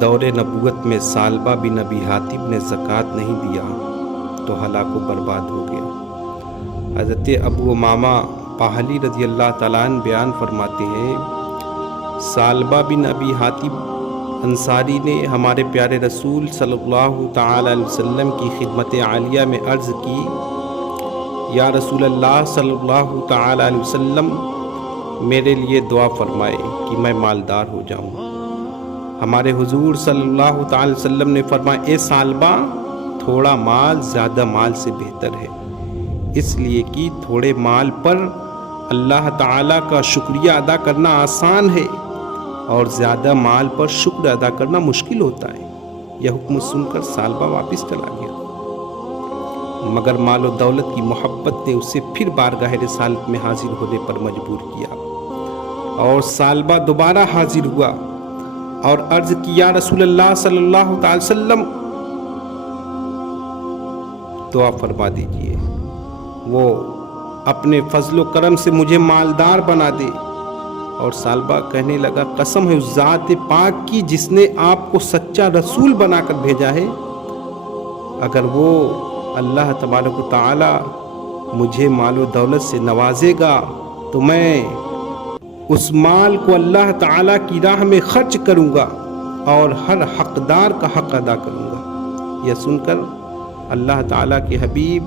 دور نبوت میں سالبہ بن ابی حاتب نے زکوٰۃ نہیں دیا تو ہلاک و برباد ہو گیا۔ حضرت ابو امامہ باہلی رضی اللہ تعالیٰ عنہ بیان فرماتے ہیں، سالبہ بن ابی حاتب انصاری نے ہمارے پیارے رسول صلی اللہ تعالیٰ علیہ وسلم کی خدمت عالیہ میں عرض کی، یا رسول اللہ صلی اللہ تعالیٰ علیہ وسلم، میرے لیے دعا فرمائے کہ میں مالدار ہو جاؤں۔ ہمارے حضور صلی اللہ تعالی وسلم نے فرمایا، اے سالبہ، تھوڑا مال زیادہ مال سے بہتر ہے، اس لیے کہ تھوڑے مال پر اللہ تعالیٰ کا شکریہ ادا کرنا آسان ہے اور زیادہ مال پر شکر ادا کرنا مشکل ہوتا ہے۔ یہ حکم سن کر سالبہ واپس چلا گیا، مگر مال و دولت کی محبت نے اسے پھر بارگاہ رسالت میں حاضر ہونے پر مجبور کیا، اور سالبہ دوبارہ حاضر ہوا اور عرض کی، یا رسول اللہ صلی اللہ تعالی وسلم، دعا فرما دیجئے، وہ اپنے فضل و کرم سے مجھے مالدار بنا دے۔ اور سالبہ کہنے لگا، قسم ہے اس ذات پاک کی جس نے آپ کو سچا رسول بنا کر بھیجا ہے، اگر وہ اللہ تبارک و تعالی مجھے مال و دولت سے نوازے گا تو میں اس مال کو اللہ تعالیٰ کی راہ میں خرچ کروں گا اور ہر حقدار کا حق ادا کروں گا۔ یہ سن کر اللہ تعالیٰ کے حبیب،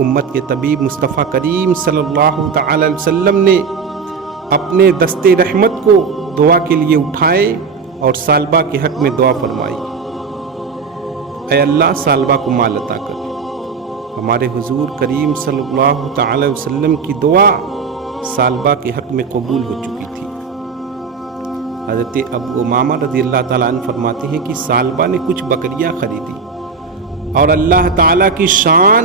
امت کے طبیب مصطفیٰ کریم صلی اللہ تعالی علیہ وسلم نے اپنے دستے رحمت کو دعا کے لیے اٹھائے اور سالبہ کے حق میں دعا فرمائی، اے اللہ سالبہ کو مال عطا کر۔ ہمارے حضور کریم صلی اللہ تعالی علیہ وسلم کی دعا سالبہ کے حق میں قبول ہو چکی تھی۔ حضرت ابو امامہ رضی اللہ تعالیٰ عنہ فرماتے ہیں کہ سالبہ نے کچھ بکریاں خریدی اور اللہ تعالیٰ کی شان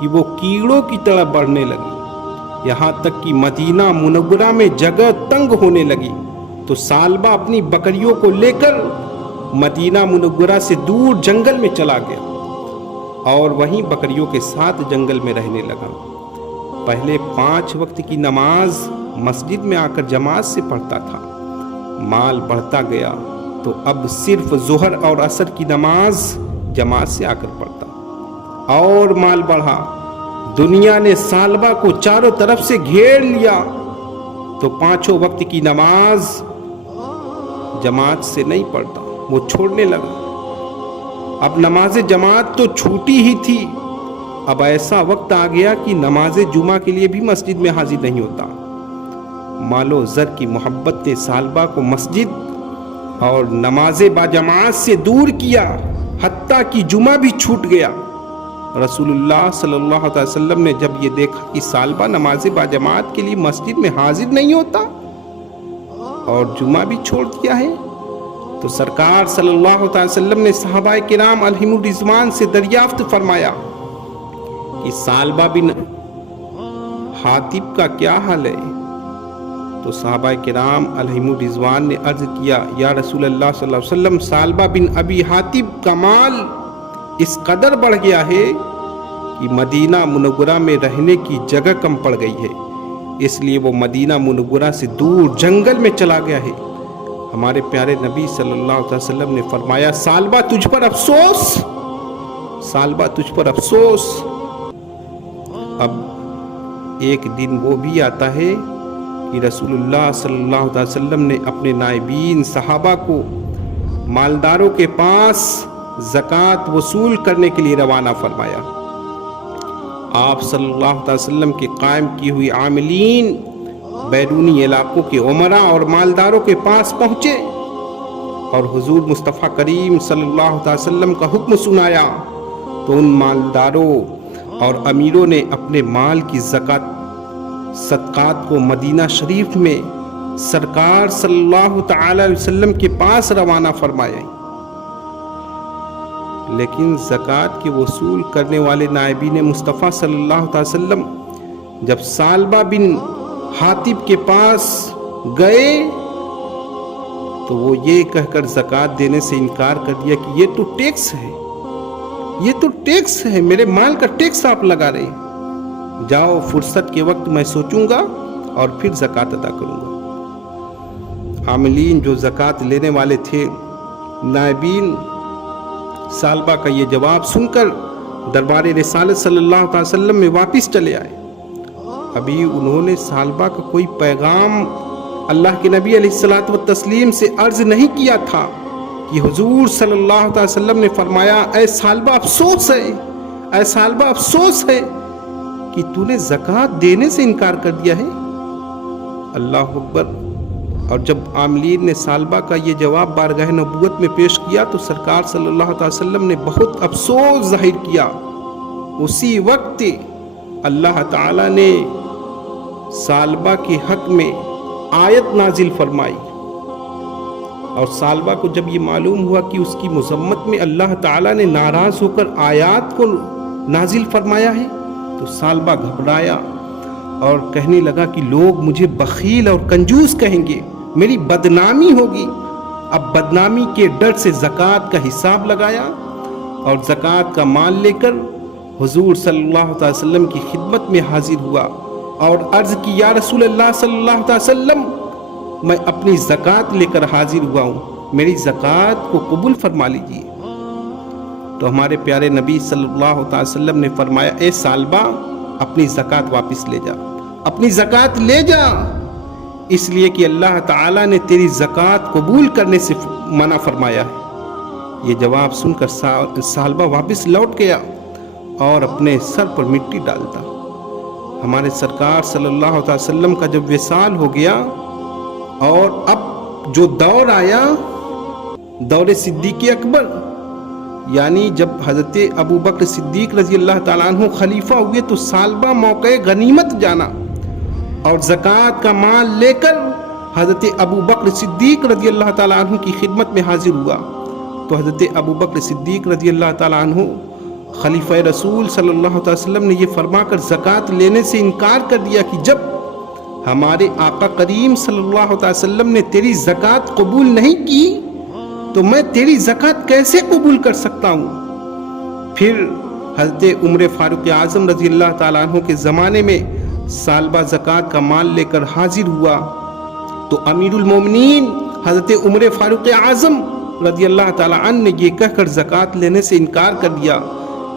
کہ وہ کیڑوں کی طرح بڑھنے لگی، یہاں تک کہ مدینہ منورہ میں جگہ تنگ ہونے لگی، تو سالبہ اپنی بکریوں کو لے کر مدینہ منورہ سے دور جنگل میں چلا گیا اور وہیں بکریوں کے ساتھ جنگل میں رہنے لگا۔ پہلے 5 وقت کی نماز مسجد میں آ کر جماعت سے پڑھتا تھا، مال بڑھتا گیا تو اب صرف ظہر اور عصر کی نماز جماعت سے آ کر پڑھتا، اور مال بڑھا، دنیا نے سالبہ کو چاروں طرف سے گھیر لیا تو 5 وقت کی نماز جماعت سے نہیں پڑھتا، وہ چھوڑنے لگا۔ اب نماز جماعت تو چھوٹی ہی تھی، اب ایسا وقت آ گیا کہ نماز جمعہ کے لیے بھی مسجد میں حاضر نہیں ہوتا۔ مال و زر کی محبت نے سالبہ کو مسجد اور نماز باجماعت سے دور کیا، حتیٰ کہ جمعہ بھی چھوٹ گیا۔ رسول اللہ صلی اللہ علیہ وسلم نے جب یہ دیکھا کہ سالبہ نماز باجماعت کے لیے مسجد میں حاضر نہیں ہوتا اور جمعہ بھی چھوڑ دیا ہے، تو سرکار صلی اللہ علیہ وسلم نے صحابہ کرام علیہم الرضوان سے دریافت فرمایا کہ سالبہ بن حاتب کا کیا حال ہے؟ تو صحابہ کرام علیہم الرضوان نے عرض کیا، یا رسول اللہ صلی اللہ علیہ وسلم، سالبہ بن ابی حاتب کا مال اس قدر بڑھ گیا ہے کہ مدینہ منورہ میں رہنے کی جگہ کم پڑ گئی ہے، اس لیے وہ مدینہ منورہ سے دور جنگل میں چلا گیا ہے۔ ہمارے پیارے نبی صلی اللہ علیہ وسلم نے فرمایا، سالبہ تجھ پر افسوس، سالبہ تجھ پر افسوس۔ اب ایک دن وہ بھی آتا ہے کہ رسول اللہ صلی اللہ علیہ وسلم نے اپنے نائبین صحابہ کو مالداروں کے پاس زکوٰۃ وصول کرنے کے لیے روانہ فرمایا۔ آپ صلی اللہ علیہ وسلم کے قائم کی ہوئی عاملین بیرونی علاقوں کے عمراء اور مالداروں کے پاس پہنچے اور حضور مصطفیٰ کریم صلی اللہ علیہ وسلم کا حکم سنایا، تو ان مالداروں اور امیروں نے اپنے مال کی زکوٰۃ صدقات کو مدینہ شریف میں سرکار صلی اللہ تعالی علیہ وسلم کے پاس روانہ فرمایا۔ لیکن زکوٰۃ کے وصول کرنے والے نائبین مصطفیٰ صلی اللہ علیہ وسلم جب سالبہ بن حاتب کے پاس گئے تو وہ یہ کہہ کر زکوٰۃ دینے سے انکار کر دیا کہ یہ تو ٹیکس ہے، یہ تو ٹیکس ہے، میرے مال کا ٹیکس آپ لگا رہے ہیں، جاؤ فرصت کے وقت میں سوچوں گا اور پھر زکوٰۃ ادا کروں گا۔ عاملین جو زکوٰۃ لینے والے تھے نائبین سالبہ کا یہ جواب سن کر دربار رسالت صلی اللہ علیہ وسلم میں واپس چلے آئے۔ ابھی انہوں نے سالبہ کا کوئی پیغام اللہ کے نبی علیہ الصلوۃ والتسلیم سے عرض نہیں کیا تھا کہ حضور صلی اللہ علیہ وسلم نے فرمایا، اے سالبہ افسوس ہے، اے سالبہ افسوس ہے کہ تو نے زکوٰۃ دینے سے انکار کر دیا ہے۔ اللہ اکبر۔ اور جب عاملین نے سالبہ کا یہ جواب بارگاہ نبوت میں پیش کیا تو سرکار صلی اللہ علیہ وسلم نے بہت افسوس ظاہر کیا۔ اسی وقت اللہ تعالیٰ نے سالبہ کے حق میں آیت نازل فرمائی، اور سالبہ کو جب یہ معلوم ہوا کہ اس کی مذمت میں اللہ تعالیٰ نے ناراض ہو کر آیات کو نازل فرمایا ہے تو سالبہ گھبرایا اور کہنے لگا کہ لوگ مجھے بخیل اور کنجوس کہیں گے، میری بدنامی ہوگی۔ اب بدنامی کے ڈر سے زکوٰۃ کا حساب لگایا اور زکوٰۃ کا مال لے کر حضور صلی اللہ علیہ وسلم کی خدمت میں حاضر ہوا اور عرض کی، یا رسول اللہ صلی اللہ علیہ وسلم، میں اپنی زکوٰۃ لے کر حاضر ہوا ہوں، میری زکوٰۃ کو قبول فرما لیجیے۔ تو ہمارے پیارے نبی صلی اللہ علیہ وسلم نے فرمایا، اے سالبہ اپنی زکوٰۃ واپس لے جا، اپنی زکوٰۃ لے جا، اس لیے کہ اللہ تعالیٰ نے تیری زکوٰۃ قبول کرنے سے منع فرمایا ہے۔ یہ جواب سن کر سالبہ واپس لوٹ گیا اور اپنے سر پر مٹی ڈالتا۔ ہمارے سرکار صلی اللہ علیہ وسلم کا جب وصال ہو گیا اور اب جو دور آیا، دور صدیق اکبر، یعنی جب حضرت ابو بکر صدیق رضی اللہ تعالیٰ عنہ خلیفہ ہوئے تو سالبہ موقع غنیمت جانا اور زکوٰۃ کا مال لے کر حضرت ابو بکر صدیق رضی اللہ تعالیٰ عنہ کی خدمت میں حاضر ہوا۔ تو حضرت ابو بکر صدیق رضی اللہ تعالیٰ عنہ خلیفہ رسول صلی اللہ علیہ وسلم نے یہ فرما کر زکوٰۃ لینے سے انکار کر دیا کہ جب ہمارے آقا کریم صلی اللہ علیہ وسلم نے تیری زکوٰۃ قبول نہیں کی تو میں تیری زکوٰۃ کیسے قبول کر سکتا ہوں۔ پھر حضرت عمر فاروق اعظم رضی اللہ تعالیٰ عنہ کے زمانے میں سالبہ زکوٰۃ کا مال لے کر حاضر ہوا تو امیر المومنین حضرت عمر فاروق اعظم رضی اللہ تعالیٰ عنہ نے یہ کہہ کر زکوٰۃ لینے سے انکار کر دیا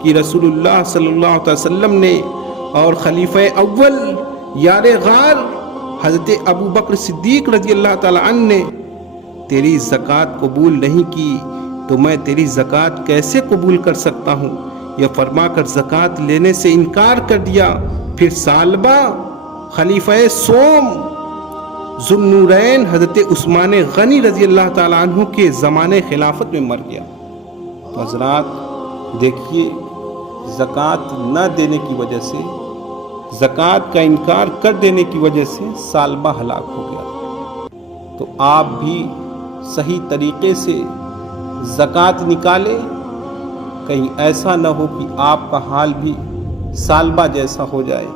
کہ رسول اللہ صلی اللہ علیہ وسلم نے اور خلیفہ اول یار غار حضرت ابو بکر صدیق رضی اللہ تعالیٰ عنہ نے تیری زکوٰۃ قبول نہیں کی تو میں تیری زکوٰۃ کیسے قبول کر سکتا ہوں، یہ فرما کر زکوٰۃ لینے سے انکار کر دیا۔ پھر سالبہ خلیفہ سوم ذو النورین حضرت عثمان غنی رضی اللہ تعالیٰ عنہ کے زمانے خلافت میں مر گیا۔ تو حضرات دیکھیے، زکوٰۃ نہ دینے کی وجہ سے، زکوٰۃ کا انکار کر دینے کی وجہ سے سالبہ ہلاک ہو گیا۔ تو آپ بھی صحیح طریقے سے زکوٰۃ نکالیں، کہیں ایسا نہ ہو کہ آپ کا حال بھی سالبہ جیسا ہو جائے۔